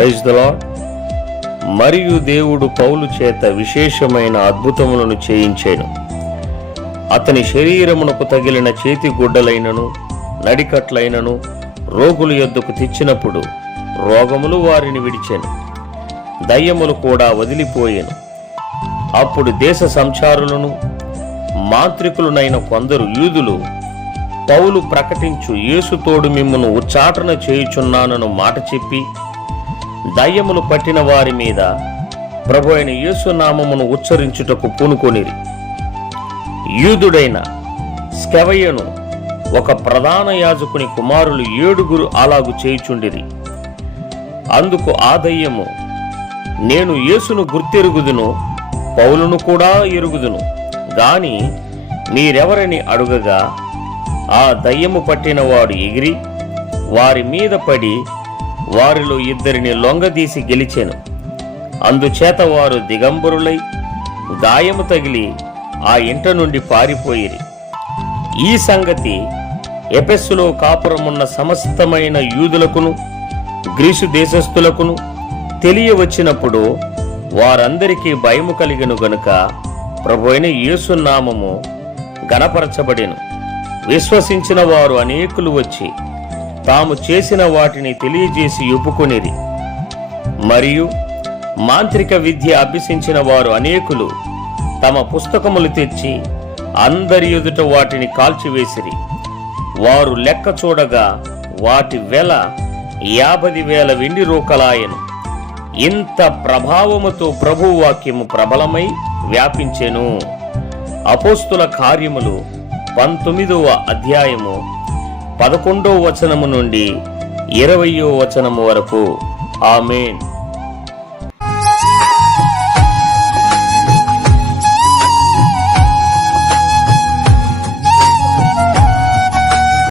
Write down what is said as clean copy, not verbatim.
Praise the lord. మరియు దేవుడు పౌలు చేత విశేషమైన అద్భుతములను చేయించెను. అతని శరీరమునకు తగిలిన చేతి గుడ్డలైనను నడికట్లైనను రోగుల యొద్దకు తెచ్చినప్పుడు రోగములు వారిని విడిచెను, దయ్యములు కూడా వదిలిపోయెను. అప్పుడు దేశ సంచారులను మాంత్రికులనైన కొందరు యూదులు పౌలు ప్రకటించు యేసుతోడు మిమ్మును ఉచ్చాటన చేయుచున్నానను మాట చెప్పి దయ్యములు పట్టిన వారి మీద ప్రభు అయిన యేసు నామమును ఉచ్చరించుటకు పూనుకొనిరి. యూదుడైన స్కెవయ్యను ఒక ప్రధాన యాజకుని కుమారులు 7 అలాగు చేయుచుండిరి. అందుకు ఆ దయ్యము, నేను యేసును గుర్తెరుగుదును, పౌలును కూడా ఎరుగుదును గాని మీరెవరని అడుగగా ఆ దయ్యము పట్టినవాడు ఎగిరి వారి మీద పడి వారిలో 2 లొంగదీసి గెలిచెను. అందుచేత వారు దిగంబరులై గాయము తగిలి ఆ ఇంట నుండి పారిపోయిరి. ఈ సంగతి ఎఫెసులో కాపురమున్న సమస్తమైన యూదులకును గ్రీసు దేశస్థులకును తెలియవచ్చినప్పుడు వారందరికీ భయము కలిగెను గనుక ప్రభువైన యేసు నామము గణపరచబడెను. విశ్వసించిన వారు అనేకులు వచ్చి తాము చేసిన వాటిని తెలియజేసి ఒప్పుకొనిరి. మరియు మాంత్రిక విద్య అభ్యసించిన వారు అనేకులు తమ పుస్తకములు తెచ్చి అందరి ఎదుట వాటిని కాల్చివేసిరి. వారు లెక్క చూడగా వాటి వెల 50,000 వెండి రూకలాయెను. ఇంత ప్రభావముతో ప్రభువు వాక్యము ప్రబలమై వ్యాపించెను. అపోస్తుల కార్యములు 19వ అధ్యాయము 11వ వచనము నుండి 20వ వచనము వరకు. ఆమేన్.